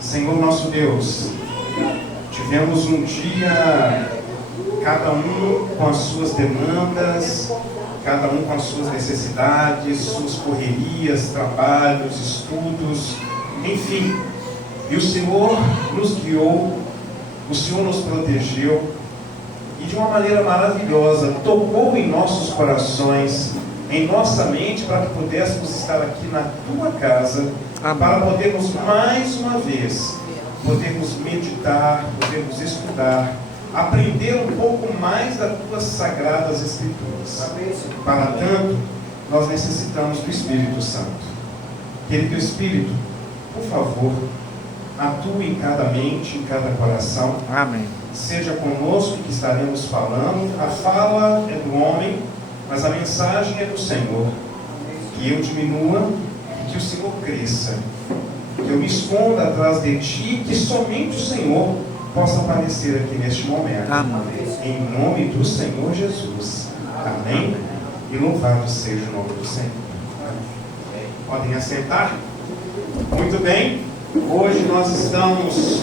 Senhor nosso Deus, tivemos um dia, cada um com as suas demandas, cada um com as suas necessidades, suas correrias, trabalhos, estudos, enfim. E o Senhor nos guiou, o Senhor nos protegeu e de uma maneira maravilhosa tocou em nossos corações, em nossa mente, para que pudéssemos estar aqui na tua casa, para podermos mais uma vez, podermos meditar, podermos estudar, aprender um pouco mais das tuas sagradas Escrituras. Para tanto, nós necessitamos do Espírito Santo. Querido Espírito, por favor, atue em cada mente, em cada coração. Amém. Seja conosco que estaremos falando. A fala é do homem, mas a mensagem é do Senhor. Que eu diminua e que o Senhor cresça. Que eu me esconda atrás de Ti, que somente o Senhor possa aparecer aqui neste momento. Amém. Em nome do Senhor Jesus. Amém. E louvado seja o nome do Senhor. Podem assentar. Muito bem. Hoje nós estamos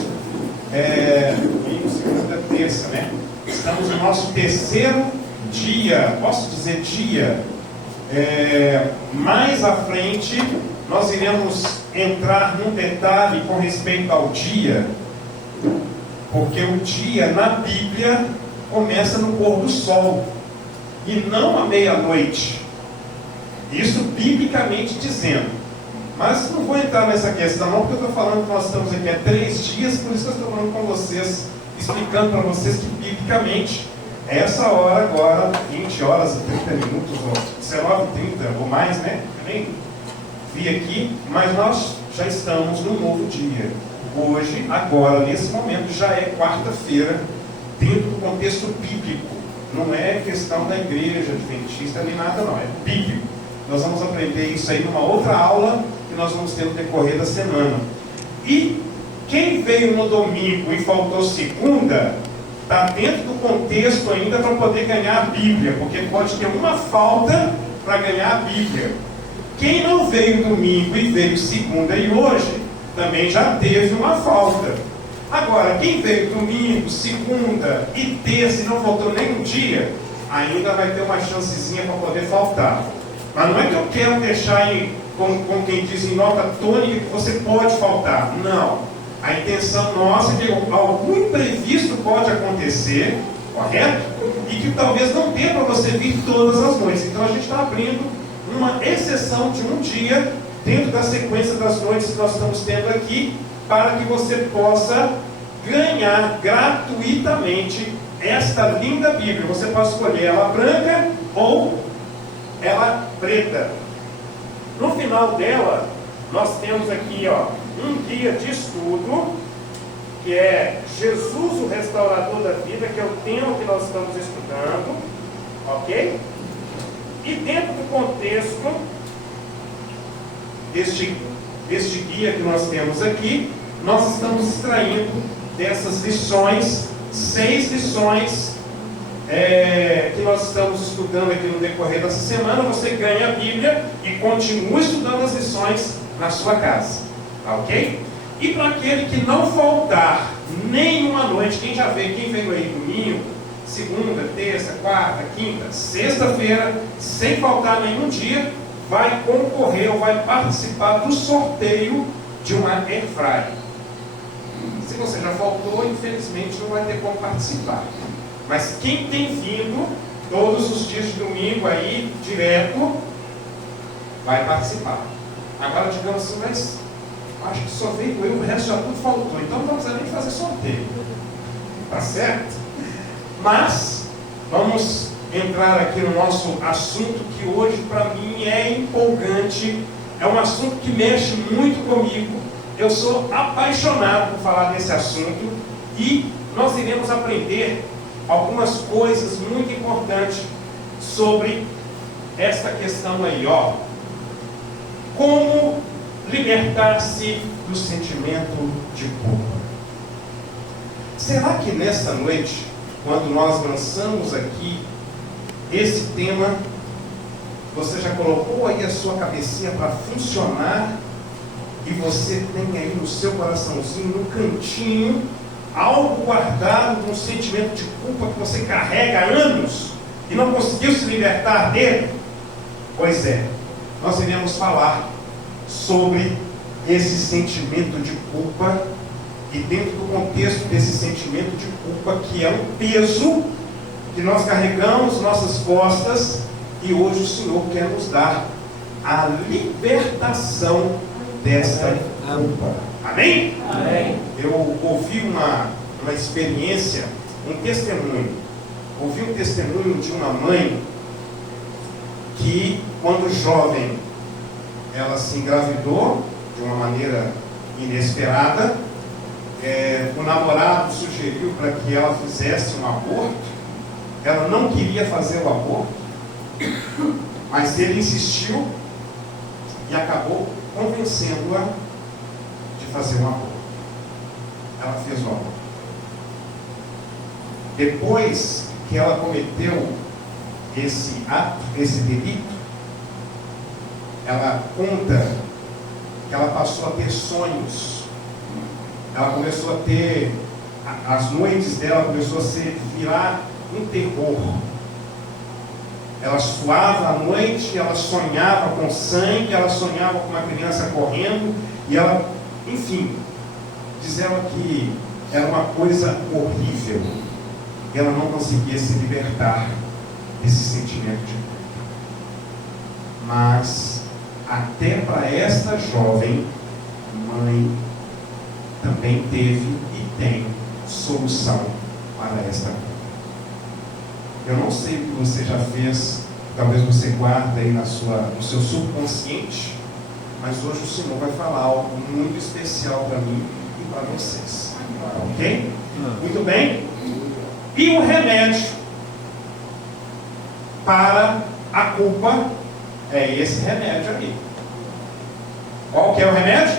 segunda, terça, né? Estamos no nosso terceiro dia. Posso dizer dia? Mais à frente nós iremos entrar num detalhe com respeito ao dia, porque o dia na Bíblia começa no pôr do sol e não à meia-noite. Isso biblicamente dizendo. Mas não vou entrar nessa questão não, porque eu estou falando que nós estamos aqui há 3 dias, por isso que eu estou falando com vocês, explicando para vocês que biblicamente essa hora agora, 20 horas e 30 minutos, ou 19h30 ou mais, né? Eu nem vi aqui, mas nós já estamos num novo dia. Hoje, agora, nesse momento, já é quarta-feira, dentro do contexto bíblico. Não é questão da igreja adventista nem nada, não. É bíblico. Nós vamos aprender isso aí numa outra aula que nós vamos ter no decorrer da semana. E quem veio no domingo e faltou segunda, está dentro do contexto ainda para poder ganhar a Bíblia, porque pode ter uma falta para ganhar a Bíblia. Quem não veio domingo e veio segunda e hoje, também já teve uma falta. Agora, quem veio domingo, segunda e terça e não faltou nem um dia, ainda vai ter uma chancezinha para poder faltar. Mas não é que eu quero deixar com quem diz em nota tônica que você pode faltar. Não. A intenção nossa é que algum imprevisto pode acontecer, correto? E que talvez não dê para você vir todas as noites. Então a gente está abrindo uma exceção de um dia dentro da sequência das noites que nós estamos tendo aqui, para que você possa ganhar gratuitamente esta linda Bíblia. Você pode escolher ela branca ou ela preta. No final dela, nós temos aqui um guia de estudo, que é Jesus, o Restaurador da Vida, que é o tema que nós estamos estudando, ok? E dentro do contexto deste guia que nós temos aqui, nós estamos extraindo dessas lições, 6 lições que nós estamos estudando aqui no decorrer dessa semana. Você ganha a Bíblia e continua estudando as lições na sua casa, ok? E para aquele que não faltar nenhuma noite, quem veio aí domingo, segunda, terça, quarta, quinta, sexta-feira, sem faltar nenhum dia, vai concorrer ou vai participar do sorteio de uma Airfryer. Se você já faltou, infelizmente não vai ter como participar. Mas quem tem vindo todos os dias de domingo aí, direto, vai participar. Agora, digamos assim, mas acho que só veio eu, o resto já tudo faltou. Então não precisa nem fazer sorteio. Tá certo? Mas vamos entrar aqui no nosso assunto, que hoje para mim é empolgante. É um assunto que mexe muito comigo. Eu sou apaixonado por falar desse assunto. E nós iremos aprender algumas coisas muito importantes sobre esta questão aí, como libertar-se do sentimento de culpa. Será que nesta noite, quando nós lançamos aqui esse tema, você já colocou aí a sua cabecinha para funcionar e você tem aí no seu coraçãozinho, no cantinho, algo guardado de um sentimento de culpa que você carrega há anos e não conseguiu se libertar dele? Pois é, nós iremos falar sobre esse sentimento de culpa e dentro do contexto desse sentimento de culpa, que é um peso que nós carregamos nossas costas, e hoje o Senhor quer nos dar a libertação desta culpa. Amém? Amém. Eu ouvi uma experiência, um testemunho. Ouvi um testemunho de uma mãe que, quando jovem, ela se engravidou de uma maneira inesperada. O namorado sugeriu para que ela fizesse um aborto. Ela não queria fazer o aborto, mas ele insistiu e acabou convencendo-a de fazer um aborto. Ela fez o aborto. Depois que ela cometeu esse ato, esse delito, ela conta que ela passou a ter sonhos. Ela começou a ter, as noites dela começou a virar um terror. Ela suava à noite, ela sonhava com sangue, ela sonhava com uma criança correndo, e ela, enfim, diz ela que era uma coisa horrível. E ela não conseguia se libertar desse sentimento de culpa. Mas, até para esta jovem mãe, também teve e tem solução para esta culpa. Eu não sei o que você já fez, talvez você guarde aí no seu subconsciente, mas hoje o Senhor vai falar algo muito especial para mim e para vocês. Ok? Muito bem? E o remédio para a culpa é esse remédio ali. Qual que é o remédio?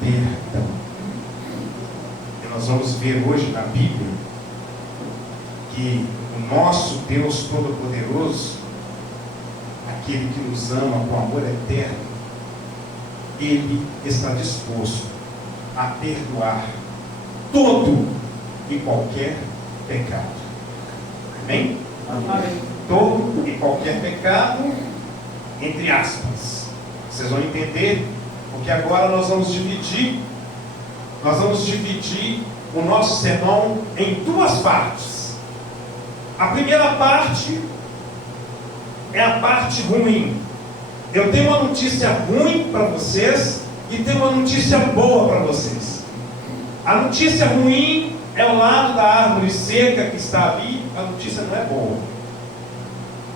Perdão. E nós vamos ver hoje na Bíblia que o nosso Deus Todo-Poderoso, aquele que nos ama com amor eterno, Ele está disposto a perdoar todo e qualquer pecado. Amém? Amém. Todo e qualquer pecado, entre aspas. Vocês vão entender, porque agora nós vamos dividir o nosso sermão em duas partes. A primeira parte é a parte ruim. Eu tenho uma notícia ruim para vocês e tenho uma notícia boa para vocês. A notícia ruim é o lado da árvore seca que está ali, a notícia não é boa.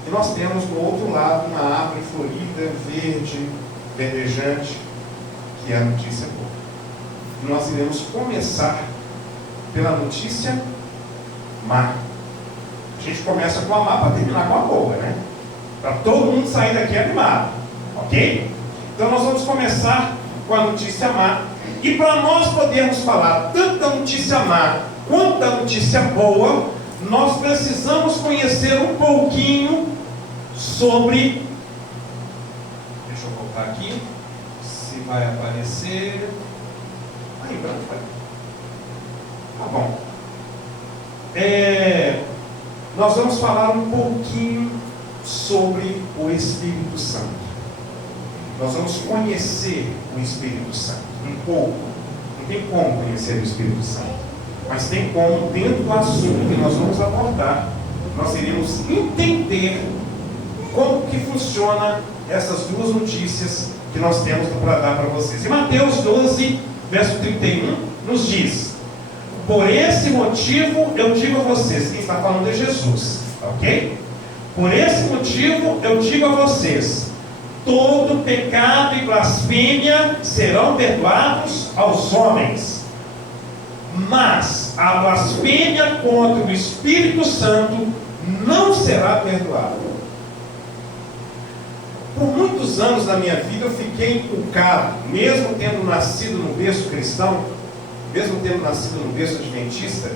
E nós temos do outro lado uma árvore florida, verde, verdejante, que é a notícia boa. E nós iremos começar pela notícia má. A gente começa com a má para terminar com a boa, né? Para todo mundo sair daqui animado, ok? Então nós vamos começar com a notícia má. E para nós podermos falar tanto da notícia má quanto da notícia boa, nós precisamos conhecer um pouquinho sobre... Deixa eu voltar aqui, se vai aparecer... Aí, branco, vai. Tá bom. Nós vamos falar um pouquinho sobre o Espírito Santo. Nós vamos conhecer o Espírito Santo um pouco. Não tem como conhecer o Espírito Santo, mas tem como, dentro do assunto que nós vamos abordar, nós iremos entender como que funciona essas duas notícias que nós temos para dar para vocês. E Mateus 12, verso 31, nos diz: por esse motivo eu digo a vocês, quem está falando é Jesus, ok? Por esse motivo eu digo a vocês, todo pecado e blasfêmia serão perdoados aos homens, mas a blasfêmia contra o Espírito Santo não será perdoada. Por muitos anos da minha vida eu fiquei inculcado, mesmo tendo nascido no berço cristão, mesmo tendo nascido no berço adventista,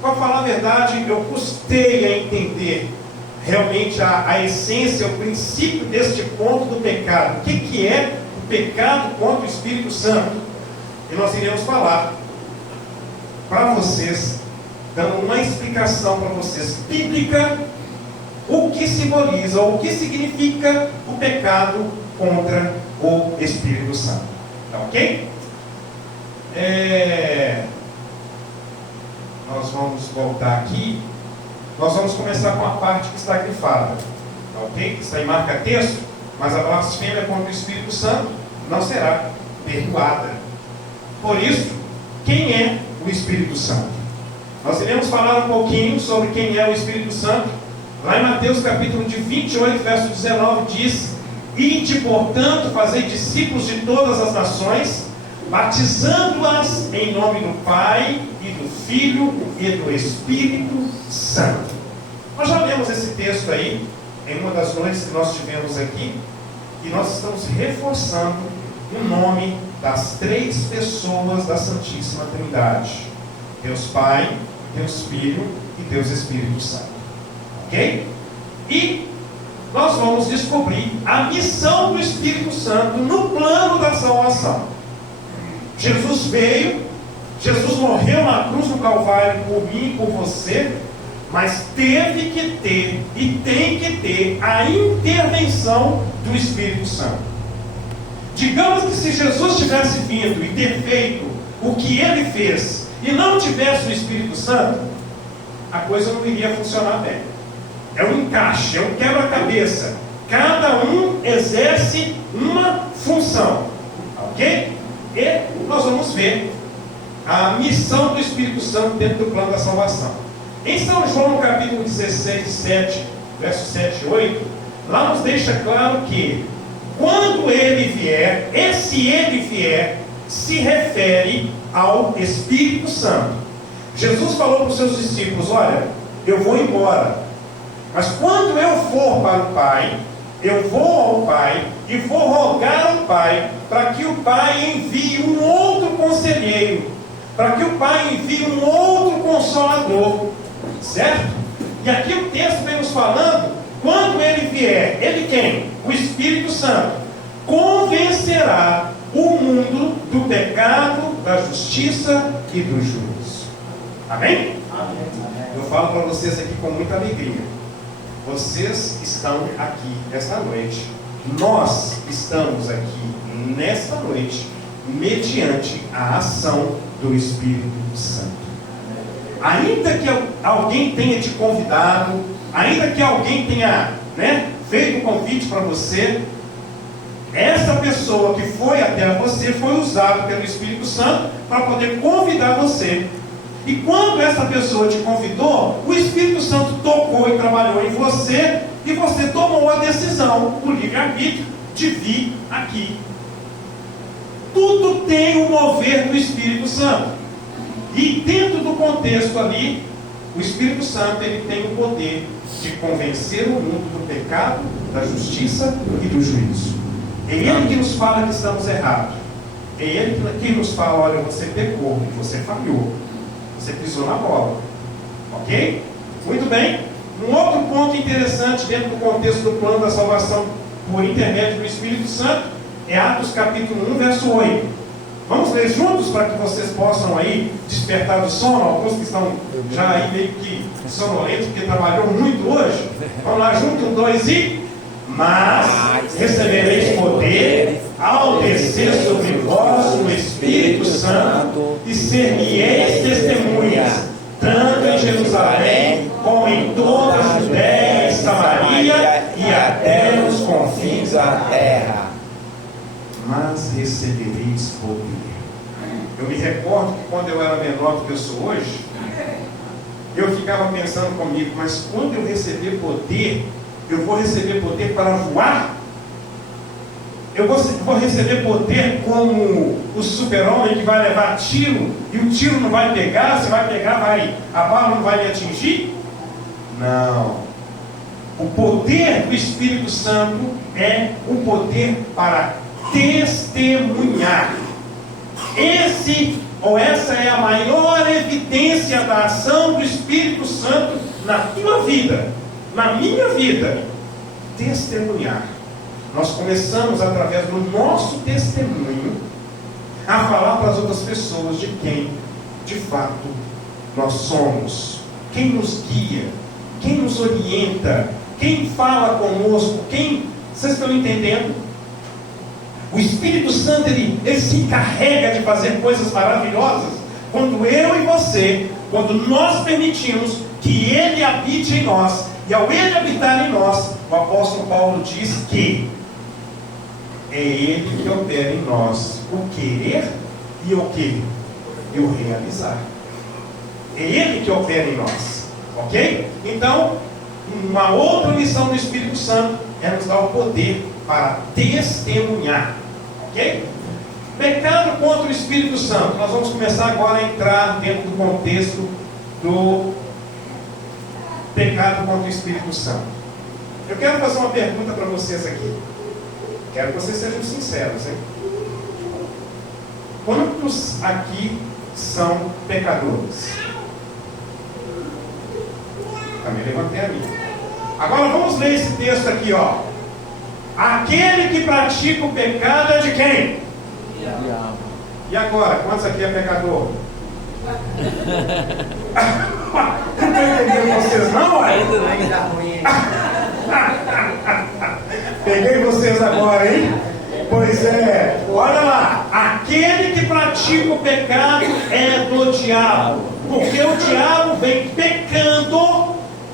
para falar a verdade, eu custei a entender realmente a essência, o princípio deste ponto do pecado. O que é o pecado contra o Espírito Santo. E nós iremos falar para vocês, dando uma explicação para vocês bíblica, o que simboliza, ou o que significa o pecado contra o Espírito Santo. Tá ok? Nós vamos voltar aqui. Nós vamos começar com a parte que está grifada. Tá ok? Que está em marca-texto. Mas a blasfêmia contra o Espírito Santo não será perdoada. Por isso, quem é o Espírito Santo? Nós iremos falar um pouquinho sobre quem é o Espírito Santo. Lá em Mateus capítulo de 28, verso 19, diz: Ide, portanto, fazei discípulos de todas as nações, batizando-as em nome do Pai, e do Filho, e do Espírito Santo. Nós já lemos esse texto aí, em uma das noites que nós tivemos aqui, e nós estamos reforçando o nome das três pessoas da Santíssima Trindade: Deus Pai, Deus Filho e Deus Espírito Santo. Ok? E nós vamos descobrir a missão do Espírito Santo no plano da salvação. Jesus veio, Jesus morreu na cruz do Calvário por mim e por você, mas teve que ter e tem que ter a intervenção do Espírito Santo. Digamos que se Jesus tivesse vindo e ter feito o que ele fez e não tivesse o Espírito Santo, a coisa não iria funcionar bem. É um encaixe, é um quebra-cabeça. Cada um exerce uma função. Ok? E nós vamos ver a missão do Espírito Santo dentro do plano da salvação. Em São João, no capítulo 16, 7, versos 7 e 8, lá nos deixa claro que quando ele vier, esse ele vier, se refere ao Espírito Santo. Jesus falou para os seus discípulos: olha, eu vou embora, mas quando eu for para o Pai, eu vou ao Pai e vou rogar ao Pai para que o Pai envie um outro conselheiro, para que o Pai envie um outro consolador, certo? E aqui o texto vem nos falando, quando ele vier, ele quem? O Espírito Santo convencerá o mundo do pecado, da justiça e do juízo. Amém? Amém. Eu falo para vocês aqui com muita alegria. Vocês estão aqui esta noite, nós estamos aqui nesta noite, mediante a ação do Espírito Santo. Ainda que alguém tenha te convidado, ainda que alguém tenha feito um convite para você, essa pessoa que foi até você foi usada pelo Espírito Santo para poder convidar você. E quando essa pessoa te convidou, o Espírito Santo tocou e trabalhou em você, e você tomou a decisão, o livre-arbítrio, de vir aqui. Tudo tem o mover do Espírito Santo. E dentro do contexto ali, o Espírito Santo ele tem o poder de convencer o mundo do pecado, da justiça e do juízo. É Ele que nos fala que estamos errados. É Ele que nos fala: olha, você pecou, você falhou, você pisou na bola. Ok? Muito bem. Um outro ponto interessante dentro do contexto do plano da salvação por intermédio do Espírito Santo é Atos capítulo 1, verso 8. Vamos ler juntos para que vocês possam aí despertar do sono, alguns que estão já aí meio que sonolentos, porque trabalhou muito hoje. Vamos lá, junto, 1, 2 e... Mas recebereis poder ao descer sobre vós o Espírito Santo, e ser-me-eis testemunhas, tanto em Jerusalém, como em toda a Judéia e Samaria, e até os confins da terra. Mas recebereis poder. Eu me recordo que quando eu era menor do que eu sou hoje, eu ficava pensando comigo: mas quando eu receber poder, eu vou receber poder para voar? Eu vou receber poder como o super-homem que vai levar tiro, e o tiro não vai pegar, se vai pegar, a bala não vai me atingir? Não. O poder do Espírito Santo é o poder para testemunhar. Essa é a maior evidência da ação do Espírito Santo na tua vida, na minha vida. Testemunhar. nós começamos, através do nosso testemunho, a falar para as outras pessoas de quem, de fato, nós somos. Quem nos guia, quem nos orienta, quem fala conosco, vocês estão entendendo? O Espírito Santo, ele se encarrega de fazer coisas maravilhosas quando eu e você, quando nós permitimos que Ele habite em nós. E ao Ele habitar em nós, o apóstolo Paulo diz que é Ele que opera em nós o querer e o que? E o realizar. É Ele que opera em nós. Ok? Então, uma outra missão do Espírito Santo é nos dar o poder para testemunhar. Ok? Pecado contra o Espírito Santo. Nós vamos começar agora a entrar dentro do contexto do pecado contra o Espírito Santo. Eu quero fazer uma pergunta para vocês aqui. Quero que vocês sejam sinceros, hein? Quantos aqui são pecadores? Também levantei a minha. Agora vamos ler esse texto aqui, ó. Aquele que pratica o pecado é de quem? Diabo. E agora, quantos aqui é pecador? Não estou entendendo vocês não, ué? Peguei vocês agora, hein? Pois é, olha lá. Aquele que pratica o pecado é do diabo. Porque o diabo vem pecando.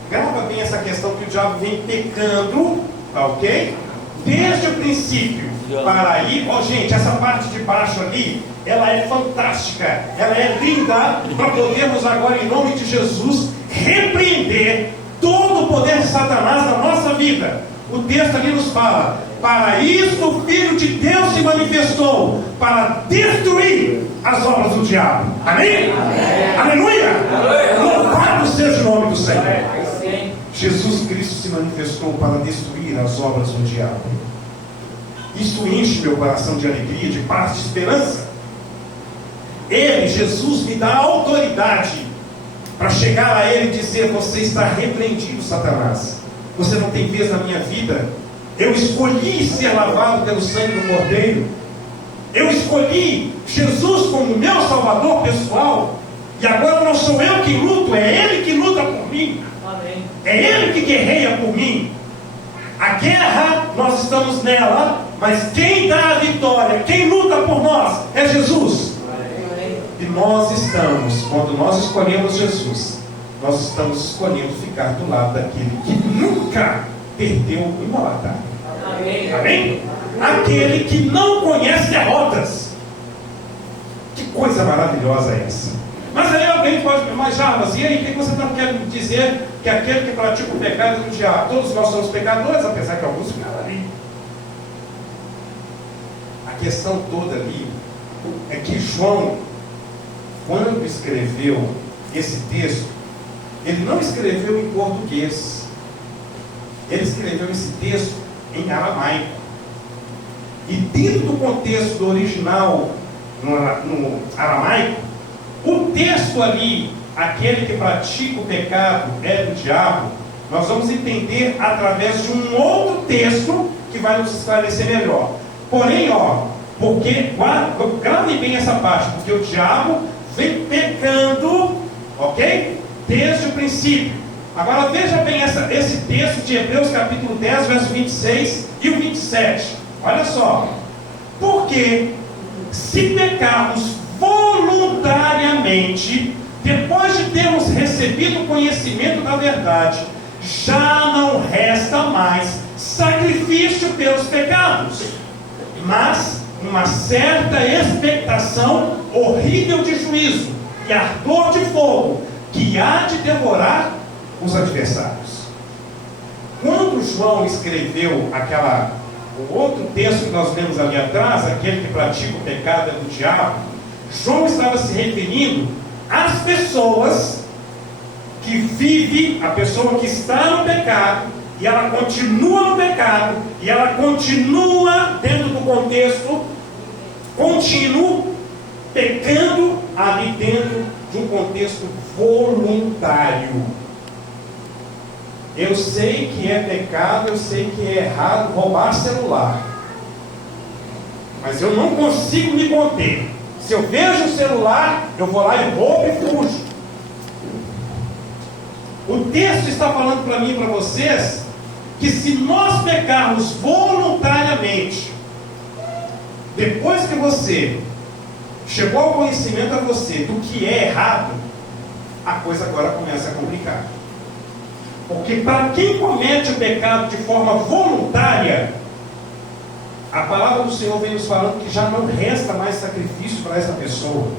Grava bem essa questão que o diabo vem pecando, tá ok? Desde o princípio. Para aí, ó gente, essa parte de baixo ali, ela é fantástica, ela é linda, para podermos agora, em nome de Jesus, repreender todo o poder de Satanás na nossa vida. O texto ali nos fala: para isso o Filho de Deus se manifestou, para destruir as obras do diabo. Amém? Amém. Aleluia! Louvado seja o nome do Senhor. Jesus Cristo se manifestou para destruir as obras do diabo. Isso enche meu coração de alegria, de paz, de esperança. Ele, Jesus, me dá autoridade para chegar a Ele e dizer: você está repreendido, Satanás. Você não tem vez na minha vida. Eu escolhi ser lavado pelo sangue do Cordeiro. Eu escolhi Jesus como meu Salvador pessoal. E agora não sou eu que luto, é Ele que luta por mim. Amém. É Ele que guerreia por mim. A guerra, nós estamos nela, mas quem dá a vitória, quem luta por nós, é Jesus. Amém. E nós estamos, quando nós escolhemos Jesus, nós estamos escolhendo ficar do lado daquele que nunca perdeu uma batalha. Amém. Amém? Aquele que não conhece derrotas. Que coisa maravilhosa é essa? Mas aí alguém pode, mas Jarbas, e aí, o que você está querendo dizer? Que aquele que pratica o pecado é do diabo. Todos nós somos pecadores, apesar que alguns ficaram ali. A questão toda ali é que João, quando escreveu esse texto, ele não escreveu em português. Ele escreveu esse texto em aramaico. E dentro do contexto do original, no aramaico, o texto ali, aquele que pratica o pecado é do diabo, nós vamos entender através de um outro texto que vai nos esclarecer melhor. Porém, porque, grave bem essa parte, porque o diabo vem pecando, ok? Desde o princípio. Agora veja bem esse texto de Hebreus capítulo 10, verso 26 e o 27. Olha só. Porque se pecarmos voluntariamente, depois de termos recebido o conhecimento da verdade, já não resta mais sacrifício pelos pecados, mas uma certa expectação horrível de juízo e ardor de fogo que há de devorar os adversários. Quando João escreveu o outro texto que nós lemos ali atrás, aquele que pratica o pecado é do diabo, João estava se referindo às pessoas que vivem, a pessoa que está no pecado, e ela continua no pecado, e ela continua dentro do contexto contínuo, pecando ali dentro de um contexto voluntário. Eu sei que é pecado, eu sei que é errado roubar celular. Mas eu não consigo me conter. Se eu vejo o celular, eu vou lá e roubo e fujo. O texto está falando para mim e para vocês que se nós pecarmos voluntariamente, depois que você chegou ao conhecimento a você do que é errado, a coisa agora começa a complicar. Porque para quem comete o pecado de forma voluntária, a palavra do Senhor vem nos falando que já não resta mais sacrifício para essa pessoa.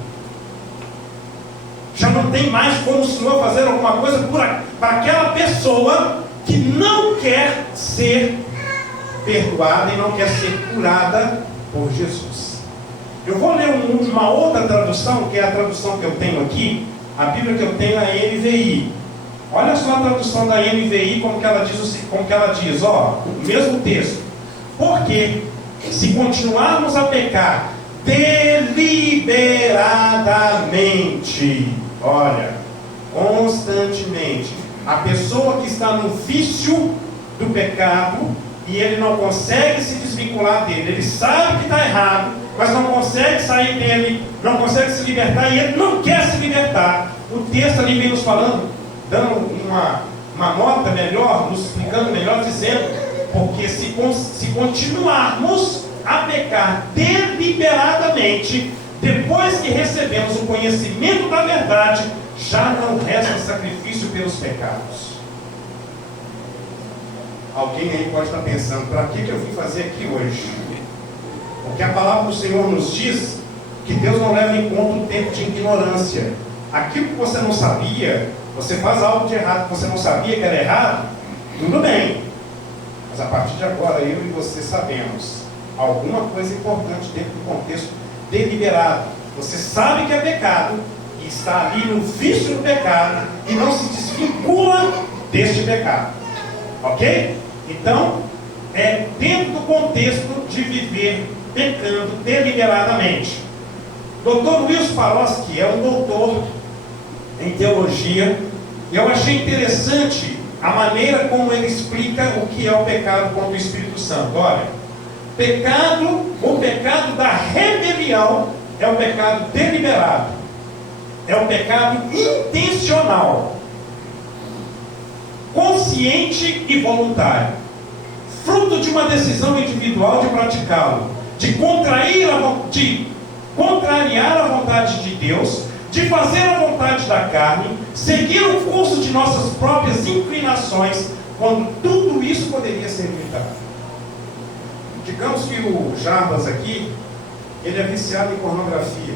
Já não tem mais como o Senhor fazer alguma coisa para aquela pessoa que não quer ser perdoada e não quer ser curada por Jesus. Eu vou ler uma outra tradução, que é a tradução que eu tenho aqui. A Bíblia que eu tenho é a NVI. Olha só a tradução da NVI, como que ela diz, ó, o mesmo texto. Porque se continuarmos a pecar deliberadamente, olha, constantemente, a pessoa que está no vício do pecado e ele não consegue se desvincular dele, ele sabe que está errado, mas não consegue sair dele, não consegue se libertar e ele não quer se libertar. O texto ali vem nos falando, dando uma nota melhor, nos explicando melhor, dizendo: porque se continuarmos a pecar deliberadamente, depois que recebemos o conhecimento da verdade, já não resta sacrifício pelos pecados. Alguém aí pode estar pensando: para que eu vim fazer aqui hoje? Porque a palavra do Senhor nos diz que Deus não leva em conta o tempo de ignorância. Aquilo que você não sabia, você faz algo de errado que você não sabia que era errado, tudo bem. Mas a partir de agora, eu e você sabemos alguma coisa importante dentro do contexto deliberado. Você sabe que é pecado e está ali no vício do pecado e não se desvincula deste pecado. Ok? Então, é dentro do contexto de viver pecando deliberadamente. Dr. Wilson Paroski é um doutor em teologia e eu achei interessante a maneira como ele explica o que é o pecado contra o Espírito Santo. Olha, o pecado da rebelião é o pecado deliberado, é o pecado intencional, consciente e voluntário, fruto de uma decisão individual de praticá-lo, de contrariar a vontade de Deus, de fazer a vontade da carne, seguir o curso de nossas próprias inclinações, quando tudo isso poderia ser evitado. Digamos que o Jarbas aqui, ele é viciado em pornografia.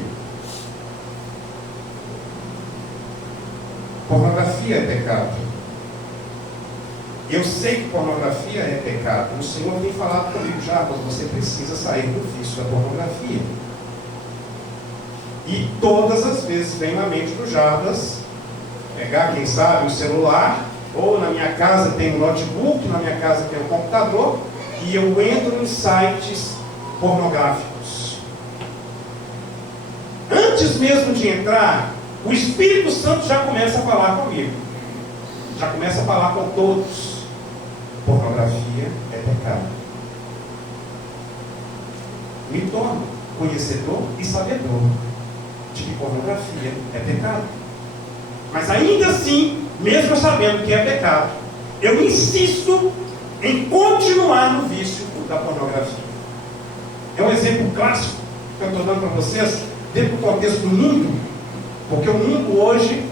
Pornografia é pecado. Eu sei que pornografia é pecado. O Senhor tem falado comigo: Jarbas, você precisa sair do vício da pornografia. E todas as vezes vem na mente do Jarbas pegar, quem sabe, o celular, ou na minha casa tem um notebook, na minha casa tem um computador, e eu entro em sites pornográficos. Antes mesmo de entrar, o Espírito Santo já começa a falar comigo, já começa a falar com todos: pornografia é pecado. Me torno conhecedor e sabedor de que pornografia é pecado. Mas ainda assim, mesmo sabendo que é pecado, eu insisto em continuar no vício da pornografia. É um exemplo clássico que eu estou dando para vocês dentro do contexto do mundo, porque o mundo hoje,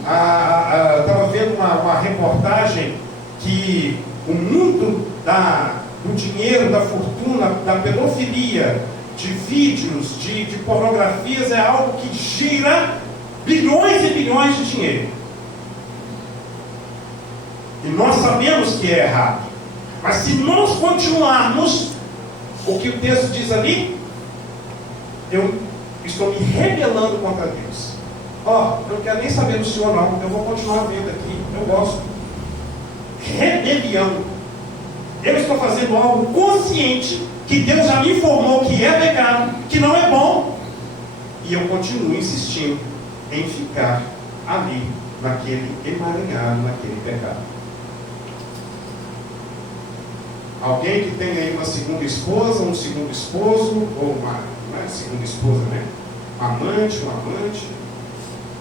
estava vendo uma reportagem que o mundo do dinheiro, da fortuna, da pedofilia, de vídeos, de pornografias, é algo que gira bilhões e bilhões de dinheiro. E nós sabemos que é errado. Mas se nós continuarmos o que o texto diz ali, eu estou me rebelando contra Deus. Eu não quero nem saber do Senhor não, eu vou continuar vendo aqui, eu gosto. Rebelião. Eu estou fazendo algo consciente, que Deus já me informou que é pecado, que não é bom, e eu continuo insistindo em ficar ali, naquele emaranhado, naquele pecado. Alguém que tem aí uma segunda esposa, um segundo esposo, ou uma, não é segunda esposa, né? Um amante,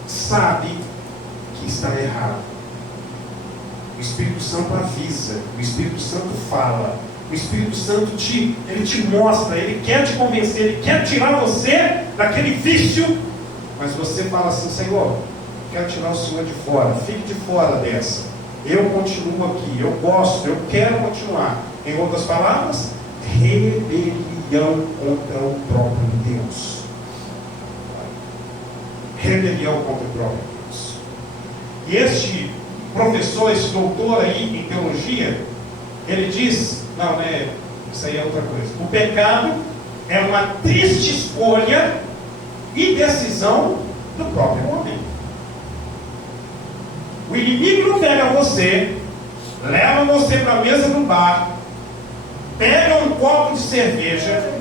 sabe que está errado. O Espírito Santo avisa, o Espírito Santo fala, o Espírito Santo ele te mostra, ele quer te convencer, ele quer tirar você daquele vício, mas você fala assim: Senhor, quero tirar o Senhor de fora, fique de fora dessa, eu continuo aqui, eu gosto, eu quero continuar. Em outras palavras, rebelião contra o próprio Deus. Rebelião contra o próprio Deus. E este professor, esse doutor aí em teologia, ele diz, não, né, isso aí é outra coisa. O pecado é uma triste escolha e decisão do próprio homem. O inimigo não pega você, leva você para a mesa do bar, pega um copo de cerveja,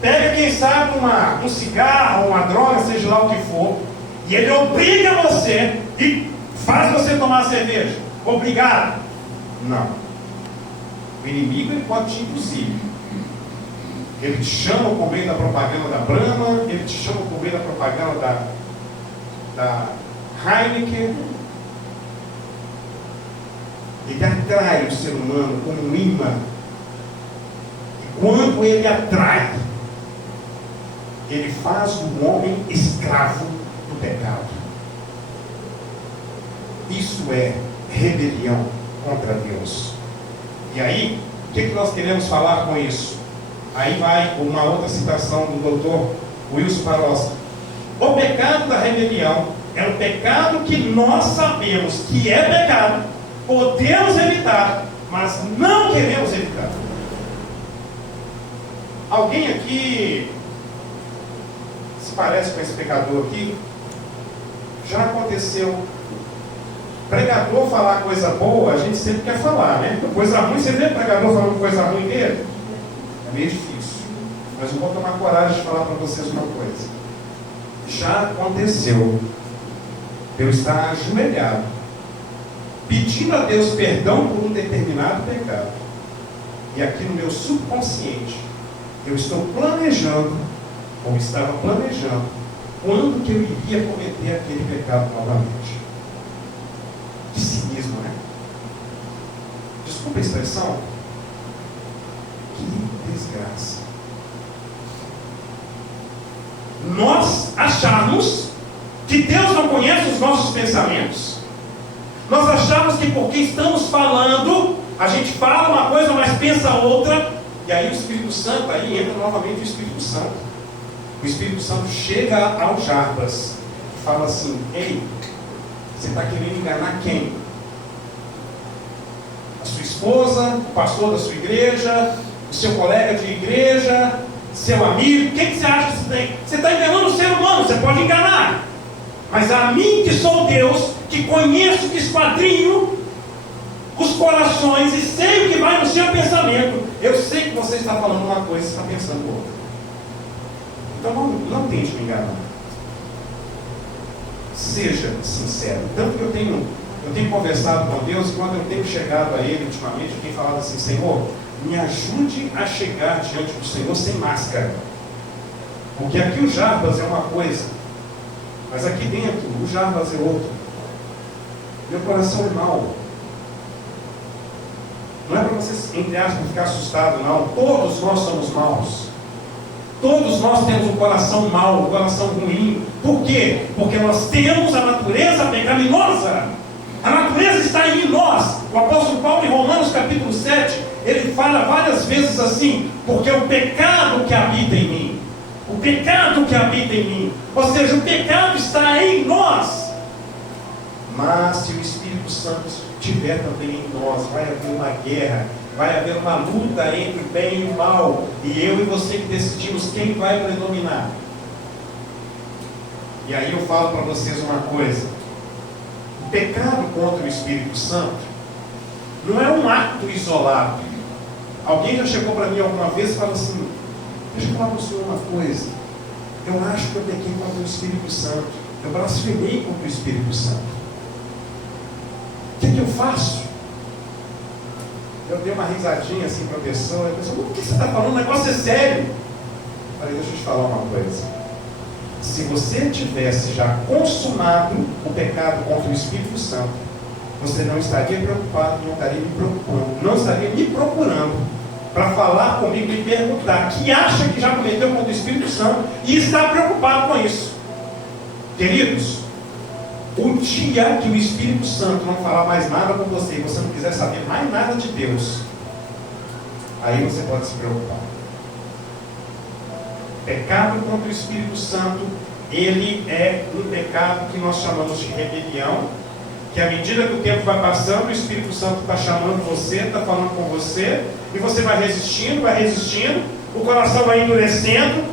pega, quem sabe, um cigarro, uma droga, seja lá o que for, e ele obriga você e faz você tomar cerveja. Obrigado. Não. O inimigo, ele pode te induzir. Ele te chama por meio da propaganda da Brahma, ele te chama por meio da propaganda da Heineken. Ele atrai o ser humano como um imã. E quando ele atrai, ele faz o homem escravo do pecado. Isso é rebelião contra Deus. E aí, o que nós queremos falar com isso? Aí vai uma outra citação do doutor Wilson Parosta. O pecado da rebelião é um pecado que nós sabemos que é pecado, podemos evitar, mas não queremos evitar. Alguém aqui se parece com esse pecador aqui? Já aconteceu. Pregador falar coisa boa, a gente sempre quer falar, né? Coisa ruim, você vê o pregador falando coisa ruim dele? É meio difícil. Mas eu vou tomar coragem de falar para vocês uma coisa. Já aconteceu eu estar ajoelhado, pedindo a Deus perdão por um determinado pecado, e aqui no meu subconsciente eu estou planejando, ou estava planejando, quando que eu iria cometer aquele pecado novamente. Que cinismo, né? Desculpa a expressão. Que desgraça. Nós acharmos que Deus não conhece os nossos pensamentos. Nós achamos que porque estamos falando, a gente fala uma coisa, mas pensa outra, e aí o Espírito Santo, aí entra novamente o Espírito Santo. O Espírito Santo chega ao Jarbas e fala assim: ei, você está querendo enganar quem? A sua esposa, o pastor da sua igreja, o seu colega de igreja, seu amigo? Quem que você acha que você tem? Você está enganando o ser humano, você pode enganar. Mas a mim, que sou Deus, que conheço, que esquadrinho os corações e sei o que vai no seu pensamento, eu sei que você está falando uma coisa e está pensando outra. Então não tente me enganar. Seja sincero. Tanto que eu tenho conversado com Deus, e quando eu tenho chegado a Ele ultimamente, eu tenho falado assim: Senhor, me ajude a chegar diante do Senhor sem máscara. Porque aqui o Jarbas é uma coisa, mas aqui dentro o Jarbas é outro. Meu coração é mau. Não é para você, entre aspas, ficar assustado, não. Todos nós somos maus. Todos nós temos um coração mau, um coração ruim. Por quê? Porque nós temos a natureza pecaminosa. A natureza está em nós. O apóstolo Paulo, em Romanos capítulo 7, ele fala várias vezes assim: porque o pecado que habita em mim, o pecado que habita em mim, ou seja, o pecado está em nós. Mas se o Espírito Santo estiver também em nós, vai haver uma guerra, vai haver uma luta entre o bem e o mal, e eu e você que decidimos quem vai predominar. E aí eu falo para vocês uma coisa: o pecado contra o Espírito Santo não é um ato isolado. Alguém já chegou para mim alguma vez e falou assim: deixa eu falar para o senhor uma coisa, eu acho que eu pequei contra o Espírito Santo, eu blasfemei contra o Espírito Santo. O que eu faço? Eu dei uma risadinha assim para a pessoa. A pessoa, o que você está falando? O negócio é sério. Eu falei, deixa eu te falar uma coisa. Se você tivesse já consumado o pecado contra o Espírito Santo, você não estaria preocupado, não estaria me procurando para falar comigo e perguntar que acha que já cometeu contra o Espírito Santo e está preocupado com isso. Queridos, o dia que o Espírito Santo não falar mais nada com você e você não quiser saber mais nada de Deus, aí você pode se preocupar. Pecado contra o Espírito Santo, ele é um pecado que nós chamamos de rebelião, que à medida que o tempo vai passando, o Espírito Santo está chamando você, está falando com você, e você vai resistindo, o coração vai endurecendo,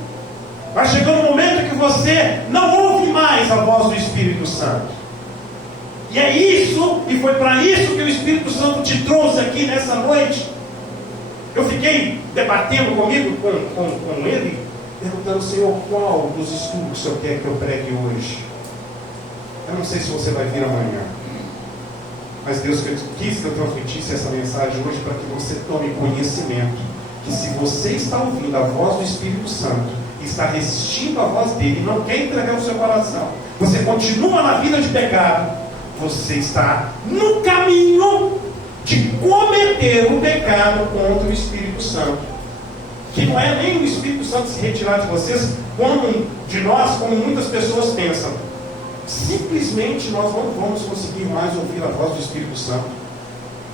vai chegando um momento que você não ouve mais a voz do Espírito Santo. E é isso, e foi para isso que o Espírito Santo te trouxe aqui nessa noite. Eu fiquei debatendo comigo, com ele, perguntando, Senhor, qual dos estudos o Senhor quer que eu pregue hoje? Eu não sei se você vai vir amanhã, mas Deus quis que eu transmitisse essa mensagem hoje para que você tome conhecimento que se você está ouvindo a voz do Espírito Santo, está resistindo à voz dele, não quer entregar o seu coração, você continua na vida de pecado, você está no caminho de cometer um pecado contra o Espírito Santo, que não é nem o Espírito Santo se retirar de vocês, como muitas pessoas pensam. Simplesmente nós não vamos conseguir mais ouvir a voz do Espírito Santo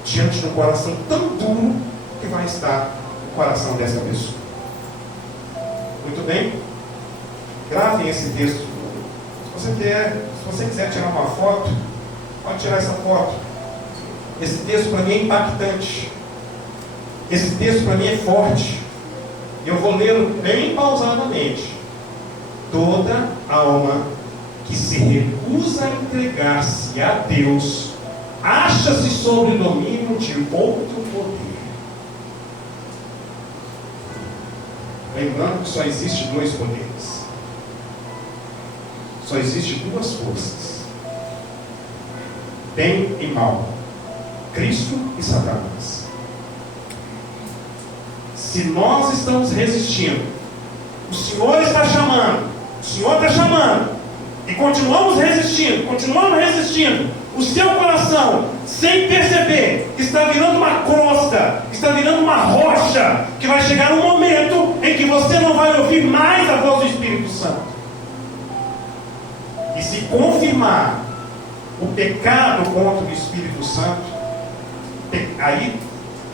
diante de um coração tão duro que vai estar o coração dessa pessoa. Muito bem? Gravem esse texto. Se você quiser tirar uma foto, pode tirar essa foto. Esse texto para mim é impactante. Esse texto para mim é forte. Eu vou lê-lo bem pausadamente. Toda alma que se recusa a entregar-se a Deus acha-se sob o domínio de outro poder. Lembrando que só existe dois poderes. Só existe duas forças: bem e mal, Cristo e Satanás. Se nós estamos resistindo, o Senhor está chamando, e continuamos resistindo, o seu coração, sem perceber, está virando uma crosta, está virando uma rocha, que vai chegar um momento em que você não vai ouvir mais a voz do Espírito Santo. E se confirmar o pecado contra o Espírito Santo, aí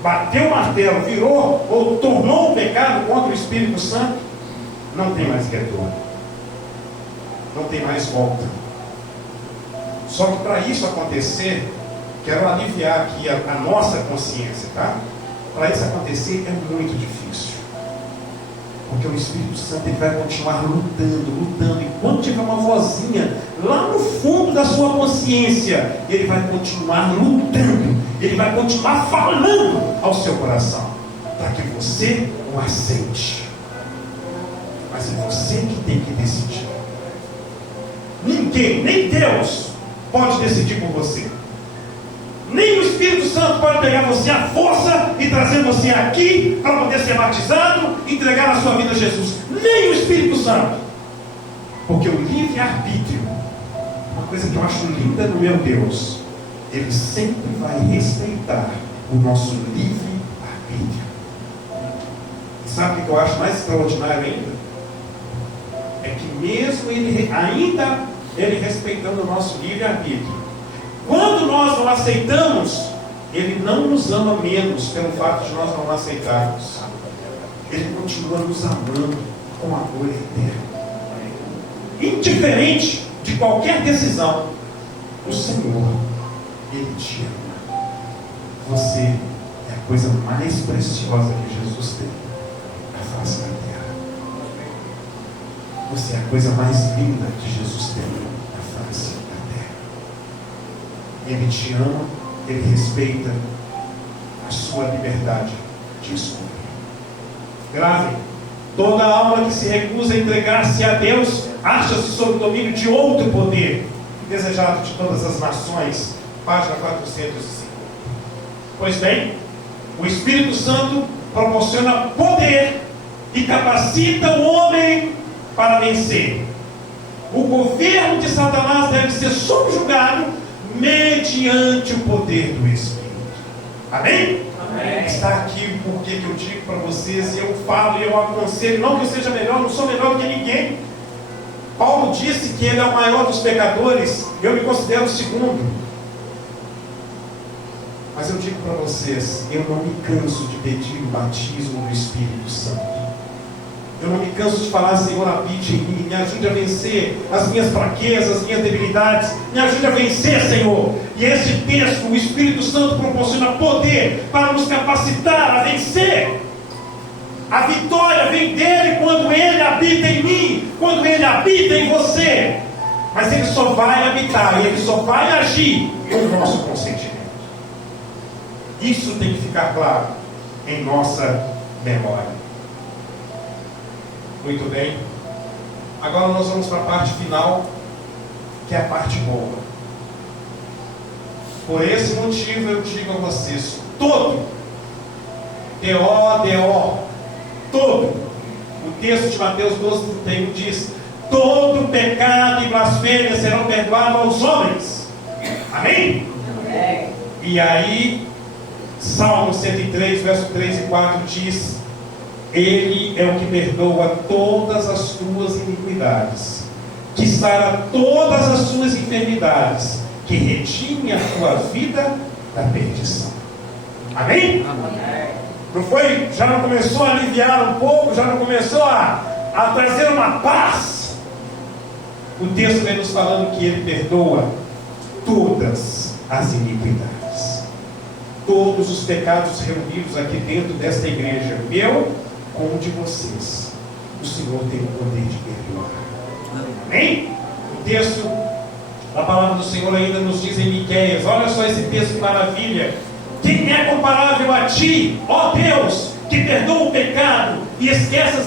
bateu o martelo, virou ou tornou o pecado contra o Espírito Santo, não tem mais retorno, não tem mais volta. Só que para isso acontecer, quero aliviar aqui a nossa consciência, tá? Para isso acontecer é muito difícil, porque o Espírito Santo ele vai continuar lutando, enquanto tiver uma vozinha lá no fundo da sua consciência, ele vai continuar lutando, ele vai continuar falando ao seu coração, para que você o aceite. Mas é você que tem que decidir. Ninguém, nem Deus pode decidir por você. Nem o Espírito Santo pode pegar você à força e trazer você aqui para poder ser batizado, entregar a sua vida a Jesus. Nem o Espírito Santo. Porque o livre-arbítrio, uma coisa que eu acho linda no meu Deus, ele sempre vai respeitar o nosso livre-arbítrio. E sabe o que eu acho mais extraordinário ainda? É que mesmo ele respeitando o nosso livre-arbítrio, quando nós não aceitamos, ele não nos ama menos pelo fato de nós não aceitarmos. Ele continua nos amando com amor eterno. Indiferente de qualquer decisão, o Senhor, ele te ama. Você é a coisa mais preciosa que Jesus tem na face da terra. Você é a coisa mais linda que Jesus tem na face da terra. Ele te ama, ele respeita a sua liberdade de escolha. Grave: toda alma que se recusa a entregar-se a Deus acha-se sob o domínio de outro poder, desejado de todas as nações. Página 405. Pois bem, O Espírito Santo proporciona poder e capacita o homem para vencer. O governo de Satanás deve ser subjugado mediante o poder do Espírito. Amém? Amém. Está aqui porque que eu digo para vocês, e eu falo e eu aconselho, não que eu seja melhor, não sou melhor do que ninguém. Paulo disse que ele é o maior dos pecadores, eu me considero o segundo. Mas eu digo para vocês, eu não me canso de pedir o batismo do Espírito Santo. Eu não me canso de falar: Senhor, habite em mim, me ajude a vencer as minhas fraquezas, as minhas debilidades, me ajude a vencer, Senhor. E esse texto, o Espírito Santo proporciona poder para nos capacitar a vencer. A vitória vem dele quando ele habita em mim, quando ele habita em você. Mas ele só vai habitar, ele só vai agir com o nosso consentimento. Isso tem que ficar claro em nossa memória. Muito bem. Agora nós vamos para a parte final, que é a parte boa. Por esse motivo eu digo a vocês: todo, todo, o texto de Mateus 12:31 diz: todo pecado e blasfêmia serão perdoados aos homens. Amém? Amém. E aí, Salmo 103, verso 3 e 4 diz: Ele é o que perdoa todas as tuas iniquidades, que sara todas as suas enfermidades, que redime a tua vida da perdição. Amém? Amém. Não foi? Já não começou a aliviar um pouco? Já não começou a trazer uma paz? O texto vem nos falando que Ele perdoa todas as iniquidades, todos os pecados reunidos aqui dentro desta igreja, meu como de vocês. O Senhor tem o poder de perdoar. Amém? O texto da palavra do Senhor ainda nos diz em Miqueias, olha só esse texto que maravilha: quem é comparável a ti, ó Deus, que perdoa o pecado e esquece a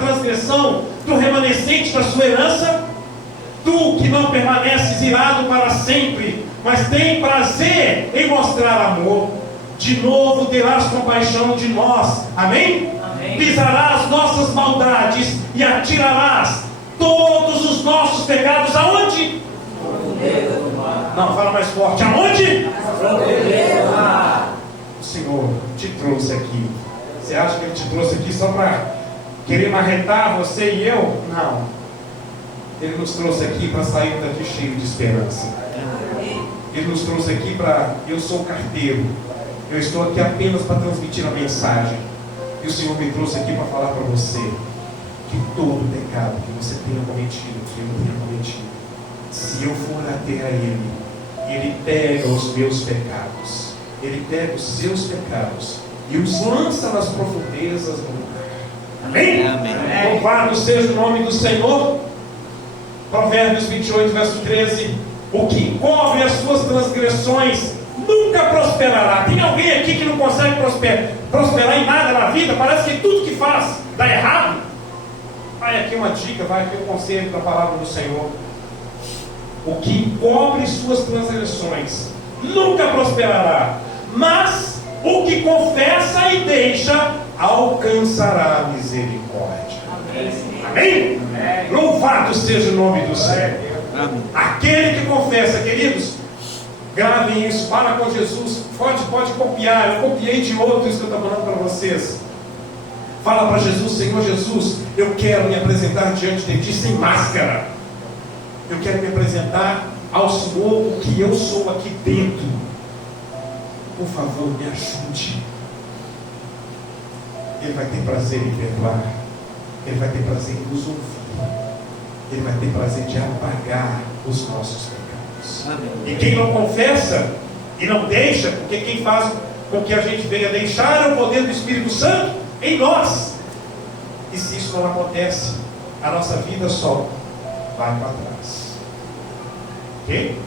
transgressão do remanescente da sua herança? Tu que não permaneces irado para sempre, mas tem prazer em mostrar amor, de novo terás compaixão de nós. Amém? Amém. Pisarás nossas maldades e atirarás todos os nossos pecados aonde? Não, fala mais forte. Aonde? O Senhor te trouxe aqui. Você acha que Ele te trouxe aqui só para querer marretar você e eu? Não. Ele nos trouxe aqui para sair daqui cheio de esperança. Ele nos trouxe aqui para... Eu sou carteiro. Eu estou aqui apenas para transmitir a mensagem. E o Senhor me trouxe aqui para falar para você que todo pecado que você tenha cometido, que eu tenha cometido, se eu for até a Ele, Ele pega os meus pecados, Ele pega os seus pecados e os lança nas profundezas do mar. Amém? Amém. Louvado seja o nome do Senhor. Provérbios 28, verso 13: o que encobre as suas transgressões nunca prosperará. Tem alguém aqui que não consegue prosperar em nada na vida? Parece que tudo que faz dá errado. Vai aqui uma dica, vai aqui um conselho da palavra do Senhor. O que encobre suas transgressões nunca prosperará, mas o que confessa e deixa alcançará a misericórdia. Amém? Amém? Amém. Louvado seja o nome do Senhor. Amém. Aquele que confessa, queridos, gravem isso, fala com Jesus, pode copiar. Eu copiei de outros que eu estou falando para vocês. Fala para Jesus: Senhor Jesus, eu quero me apresentar diante de Ti sem máscara. Eu quero me apresentar ao Senhor o que eu sou aqui dentro. Por favor, me ajude. Ele vai ter prazer em perdoar. Ele vai ter prazer em nos ouvir. Ele vai ter prazer de apagar os nossos pecados. Amém. E quem não confessa e não deixa, porque quem faz com que a gente venha deixar é o poder do Espírito Santo em nós. E se isso não acontece, a nossa vida só vai para trás. Ok?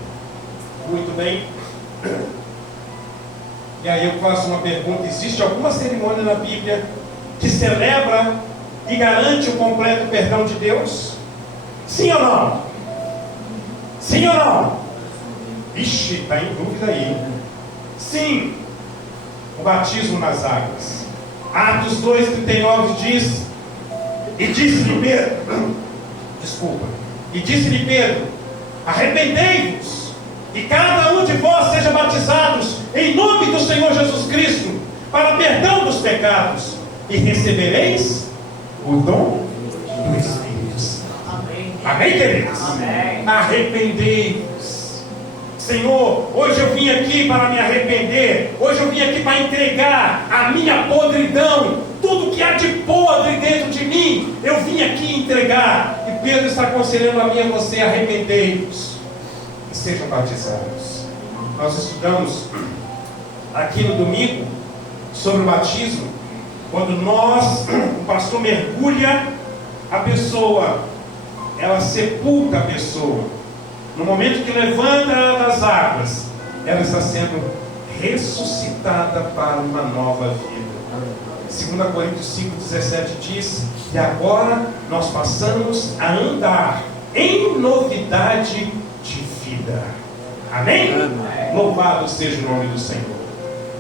Muito bem. E aí eu faço uma pergunta: existe alguma cerimônia na Bíblia que celebra e garante o completo perdão de Deus? Sim ou não? Sim ou não? Ixi, está em dúvida aí. Sim. o batismo nas águas. Atos 2,39 diz: e disse-lhe Pedro, arrependei-vos, e cada um de vós seja batizados em nome do Senhor Jesus Cristo, para perdão dos pecados, e recebereis o dom do Espírito Santo. Amém, queridos? Amém. Arrependei-vos. Senhor, hoje eu vim aqui para me arrepender. Hoje eu vim aqui para entregar a minha podridão, tudo que há de podre dentro de mim. Eu vim aqui entregar. E Pedro está aconselhando a mim e a você: arrependei-vos e sejam batizados. Nós estudamos aqui no domingo sobre o batismo. Quando o pastor mergulha a pessoa, ela sepulta a pessoa. No momento que levanta das águas, ela está sendo ressuscitada para uma nova vida. 2 Coríntios 5,17 diz que agora nós passamos a andar em novidade de vida. Amém? Amém. Louvado seja o nome do Senhor.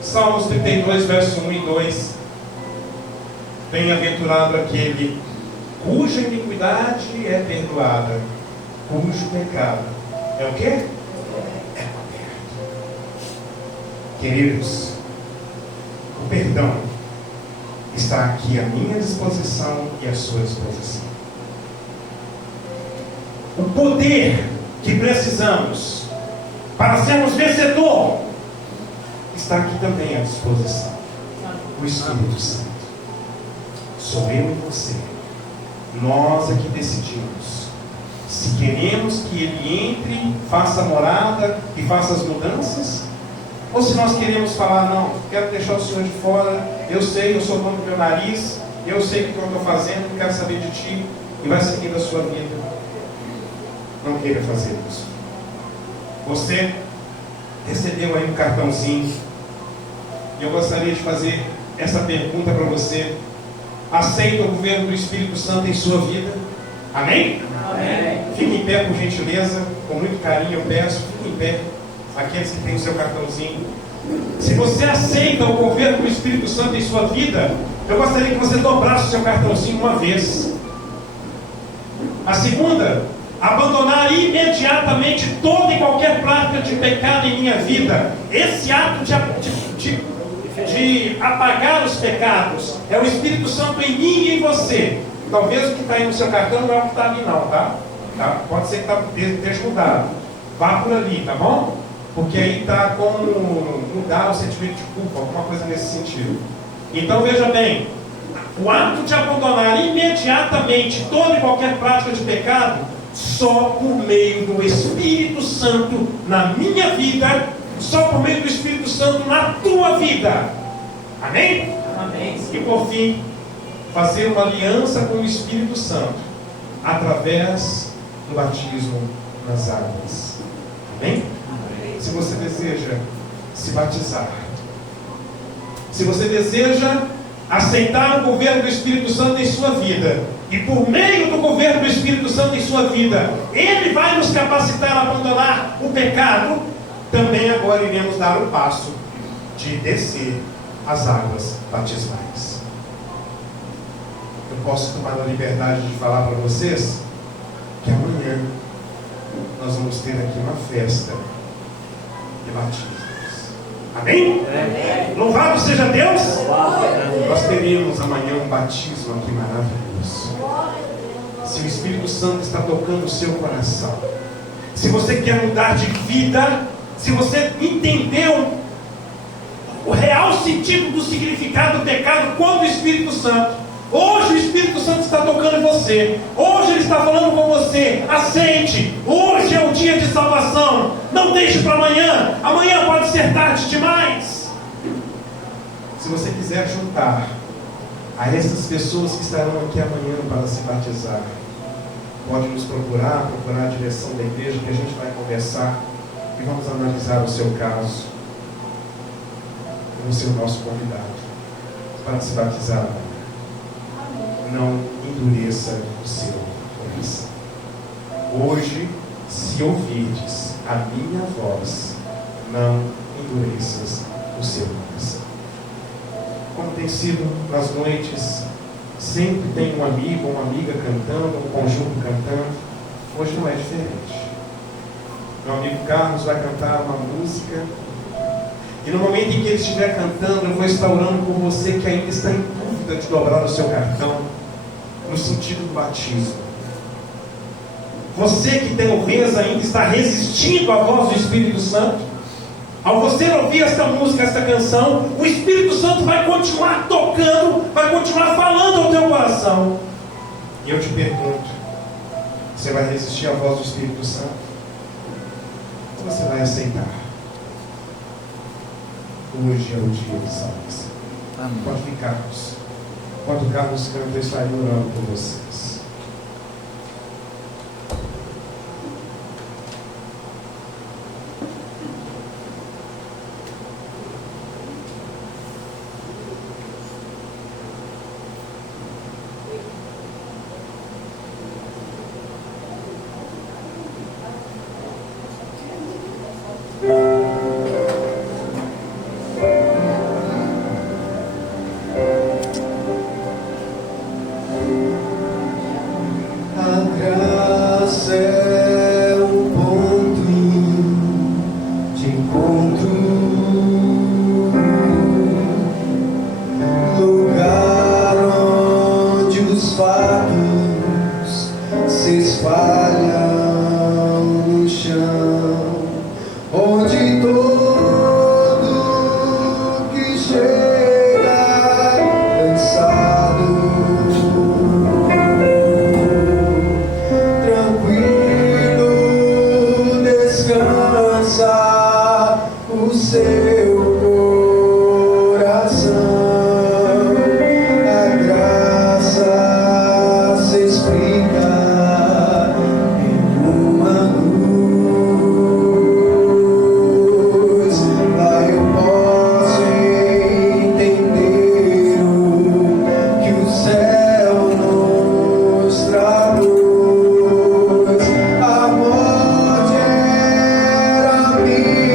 Salmos 32, verso 1 e 2. Bem-aventurado aquele cuja iniquidade é perdoada, cujo pecado é o quê? É coberto. Queridos, o perdão está aqui à minha disposição e à sua disposição. O poder que precisamos para sermos vencedor está aqui também à disposição. O Espírito Santo. Sou eu e você. Nós é que decidimos se queremos que Ele entre, faça a morada e faça as mudanças, ou se nós queremos falar: não, quero deixar o Senhor de fora, eu sei, eu sou dono do meu nariz, eu sei o que eu estou fazendo, não quero saber de Ti, e vai seguindo a sua vida. Não queira fazer isso. Você recebeu aí um cartãozinho, e eu gostaria de fazer essa pergunta para você: aceita o governo do Espírito Santo em sua vida? Amém? Amém. Fique em pé, por gentileza, com muito carinho eu peço, fique em pé, aqueles que têm o seu cartãozinho. Se você aceita o governo do Espírito Santo em sua vida, eu gostaria que você dobrasse o seu cartãozinho uma vez. A segunda: abandonar imediatamente toda e qualquer prática de pecado em minha vida. Esse ato de apagar os pecados é o Espírito Santo em mim e em você. Talvez o que está aí no seu cartão não é o que está ali não, tá? Pode ser que esteja mudado. Vá por ali, tá bom? Porque aí está como mudar o sentimento de culpa, alguma coisa nesse sentido. Então veja bem, o ato de abandonar imediatamente toda e qualquer prática de pecado, só por meio do Espírito Santo na minha vida, só por meio do Espírito Santo na tua vida. Amém? Amém. E por fim, fazer uma aliança com o Espírito Santo através do batismo nas águas. Amém? Amém. Se você deseja se batizar, se você deseja aceitar o governo do Espírito Santo em sua vida, e por meio do governo do Espírito Santo em sua vida, Ele vai nos capacitar a abandonar o pecado, também agora iremos dar o passo de descer as águas batismais. Eu posso tomar a liberdade de falar para vocês que amanhã nós vamos ter aqui uma festa de batismos. Amém? Amém. Louvado seja Deus! Nós teremos amanhã um batismo aqui maravilhoso. Se o Espírito Santo está tocando o seu coração, se você quer mudar de vida, se você entendeu o real sentido do significado do pecado quando o Espírito Santo, hoje o Espírito Santo está tocando em você, hoje Ele está falando com você: aceite, hoje é o dia de salvação, não deixe para amanhã, amanhã pode ser tarde demais. Se você quiser juntar a essas pessoas que estarão aqui amanhã para se batizar, pode nos procurar a direção da igreja, que a gente vai conversar e vamos analisar o seu caso. Eu vou ser o nosso convidado para se batizar. Não endureça o seu coração. Hoje, se ouvirdes a minha voz, não endureças o seu coração. como tem sido nas noites, sempre tem um amigo ou uma amiga cantando, um conjunto cantando. Hoje não é diferente. Meu amigo Carlos vai cantar uma música, e no momento em que ele estiver cantando, eu vou estar orando por você que ainda está em dúvida de dobrar o seu cartão, no sentido do batismo. Você que talvez ainda está resistindo à voz do Espírito Santo, ao você ouvir esta música, esta canção, o Espírito Santo vai continuar tocando, vai continuar falando ao teu coração. E eu te pergunto, você vai resistir à voz do Espírito Santo? Ou você vai aceitar? Hoje é o dia de salvação. Pode ficar, Carlos. Quando o Carlos canta, eu estarei orando por vocês. A morte era minha.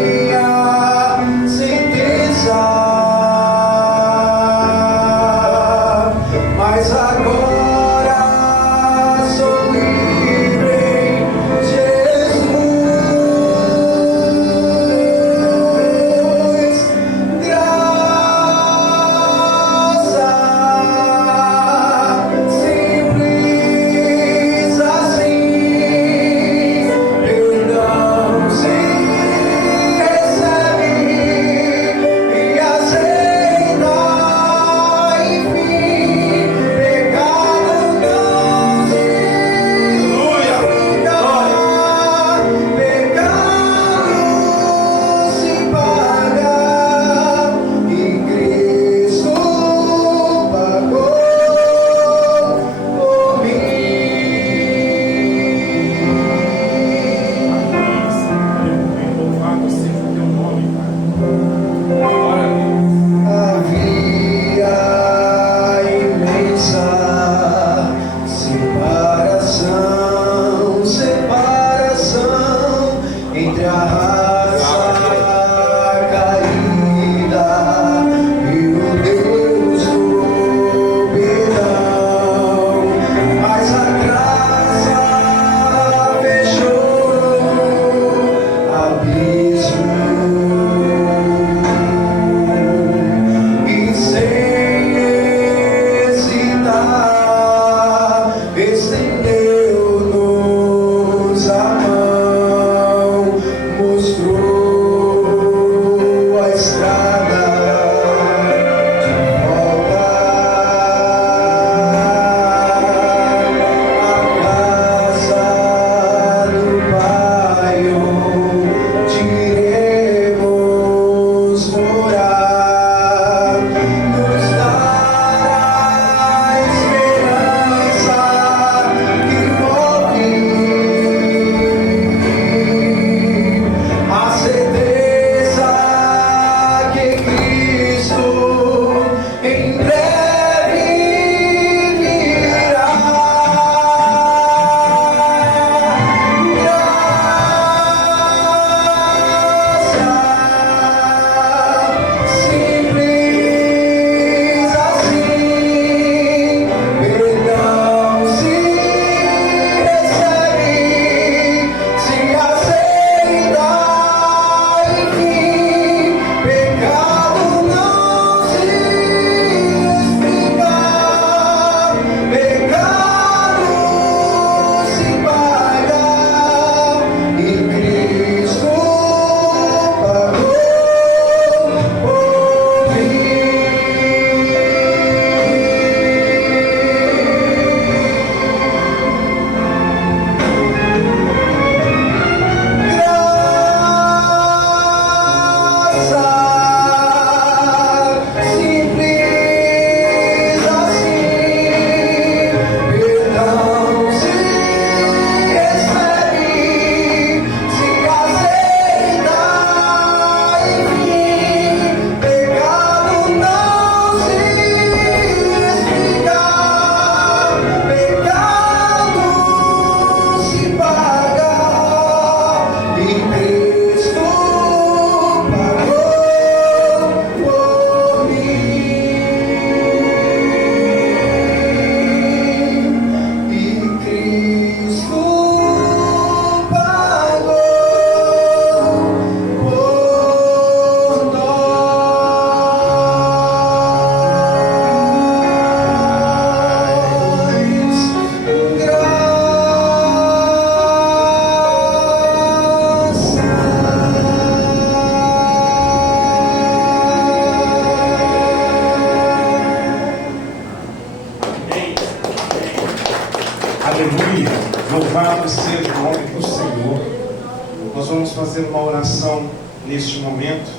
Nós vamos fazer uma oração neste momento.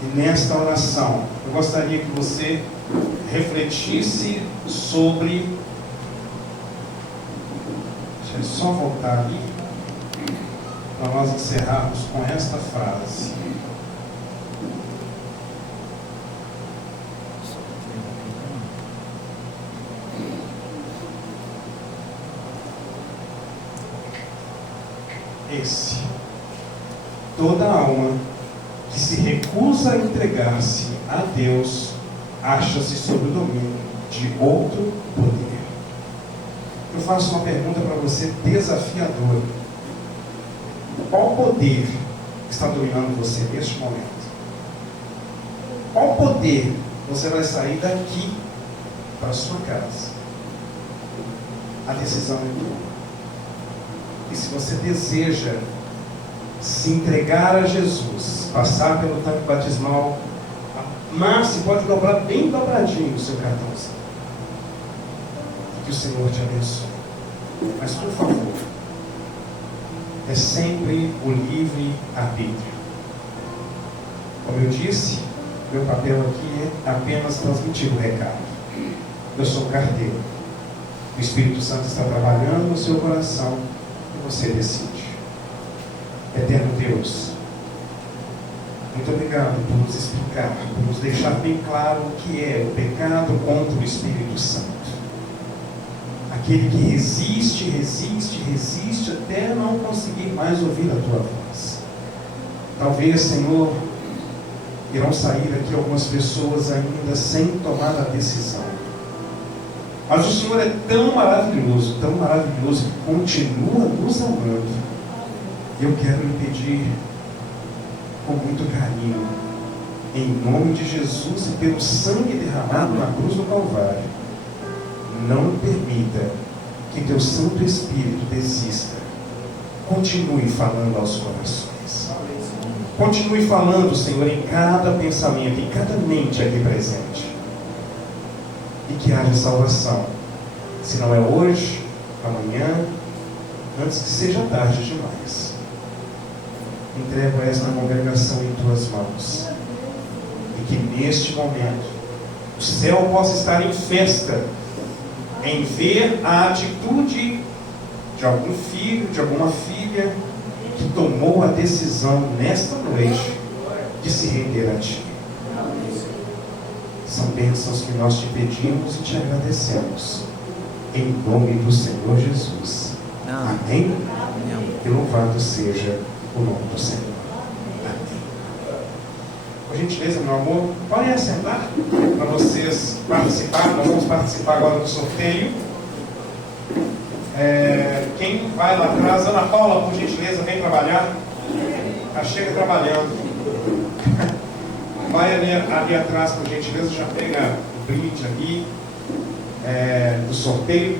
E nesta oração, eu gostaria que você refletisse sobre... Deixa eu só voltar ali, para nós encerrarmos com esta frase. Toda alma que se recusa a entregar-se a Deus acha-se sob o domínio de outro poder. Eu faço uma pergunta para você desafiadora. Qual poder está dominando você neste momento? Qual poder você vai sair daqui para a sua casa? A decisão é tua. E se você deseja se entregar a Jesus, passar pelo tanque batismal, mas se pode dobrar bem dobradinho o seu cartãozinho. Que o Senhor te abençoe. Mas por favor, é sempre o livre arbítrio. Como eu disse, meu papel aqui é apenas transmitir o recado. Eu sou carteiro. O Espírito Santo está trabalhando no seu coração. Você decide. Eterno Deus, muito obrigado por nos explicar, por nos deixar bem claro o que é o pecado contra o Espírito Santo. Aquele que resiste até não conseguir mais ouvir a tua voz. Talvez, Senhor, irão sair daqui algumas pessoas ainda sem tomar a decisão. Mas o Senhor é tão maravilhoso, que continua nos amando. Eu quero lhe pedir, com muito carinho, em nome de Jesus e pelo sangue derramado na cruz do Calvário, não permita que teu Santo Espírito desista. Continue falando aos corações. Continue falando, Senhor, em cada pensamento, em cada mente aqui presente. E que haja salvação. Se não é hoje, amanhã, antes que seja tarde demais. Entrego esta congregação em tuas mãos. E que neste momento o céu possa estar em festa em ver a atitude de algum filho, de alguma filha que tomou a decisão nesta noite de se render a ti. São bênçãos que nós te pedimos e te agradecemos. Em nome do Senhor Jesus. Amém? E louvado seja o nome do Senhor. Amém. Por gentileza, meu amor, podem assentar para vocês participarem. Nós vamos participar agora do sorteio. Quem vai lá atrás? Ana Paula, por gentileza, vem trabalhar. Já chega trabalhando. Vai ali atrás, por gentileza, já pega o brinde ali do sorteio.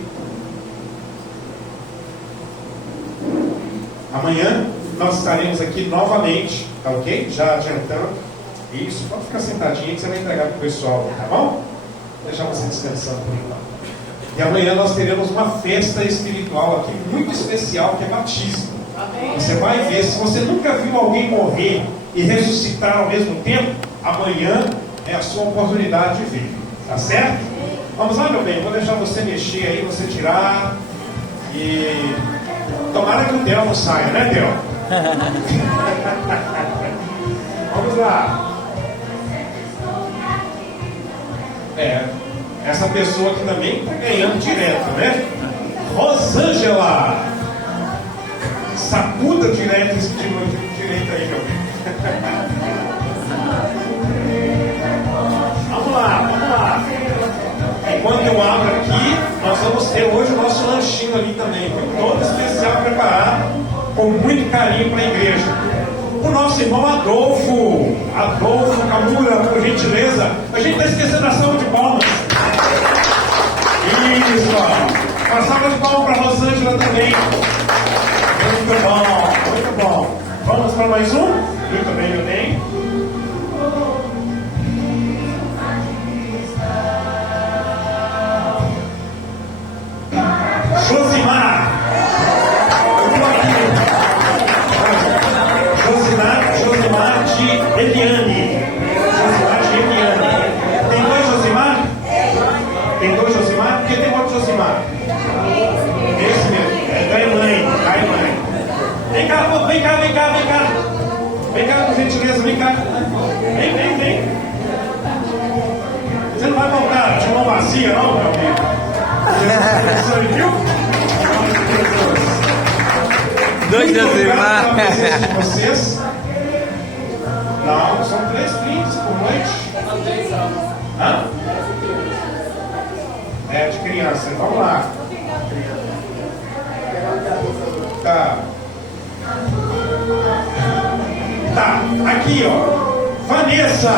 Amanhã nós estaremos aqui novamente, tá ok? Já adiantando. Isso, pode ficar sentadinho que você vai entregar para o pessoal, tá bom? Vou deixar você descansando por enquanto. E amanhã nós teremos uma festa espiritual aqui, muito especial, que é batismo. Você vai ver, se você nunca viu alguém morrer e ressuscitar ao mesmo tempo, amanhã é a sua oportunidade de ver, tá certo? Vamos lá, meu bem, vou deixar você mexer aí, você tirar e tomara que o Theo não saia, né, Theo? Vamos lá. Essa pessoa aqui também está ganhando direto, né? Rosângela, sacuda direto esse direito aí, meu bem. Vamos lá. Enquanto eu abro aqui, nós vamos ter hoje o nosso lanchinho ali também, todo especial preparado com muito carinho para a igreja. O nosso irmão Adolfo Camura, por gentileza. A gente está esquecendo a salva de palmas. Isso, ó. Uma salva de palmas para a Rosângela também. Muito bom. Vamos para mais um? Muito bem, meu bem. Josimar. Eu estou aqui. cá, pô, vem cá. Vem cá, por gentileza, vem cá. Vem. Você não vai voltar de mão vazia, não, meu amigo? Jesus, viu? Dois obrigado pela presença de vocês. Não, são 3 brindes por noite. Hã? É, de criança. Vamos lá. Tá, aqui, ó. Vanessa,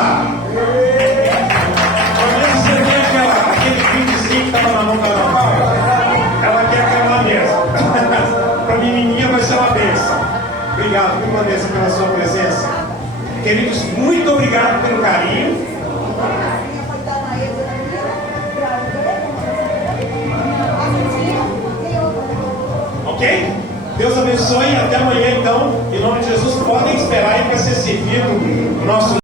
você tem aquele brindezinho que estava na mão da Ana Paula? Ela quer aquela mesa. Para menininha vai ser uma bênção. Obrigado, viu, Vanessa, pela sua presença. Queridos, muito obrigado pelo carinho. Ok? Deus abençoe e até amanhã, então. Em nome de Jesus, podem esperar aí para ser servido o nosso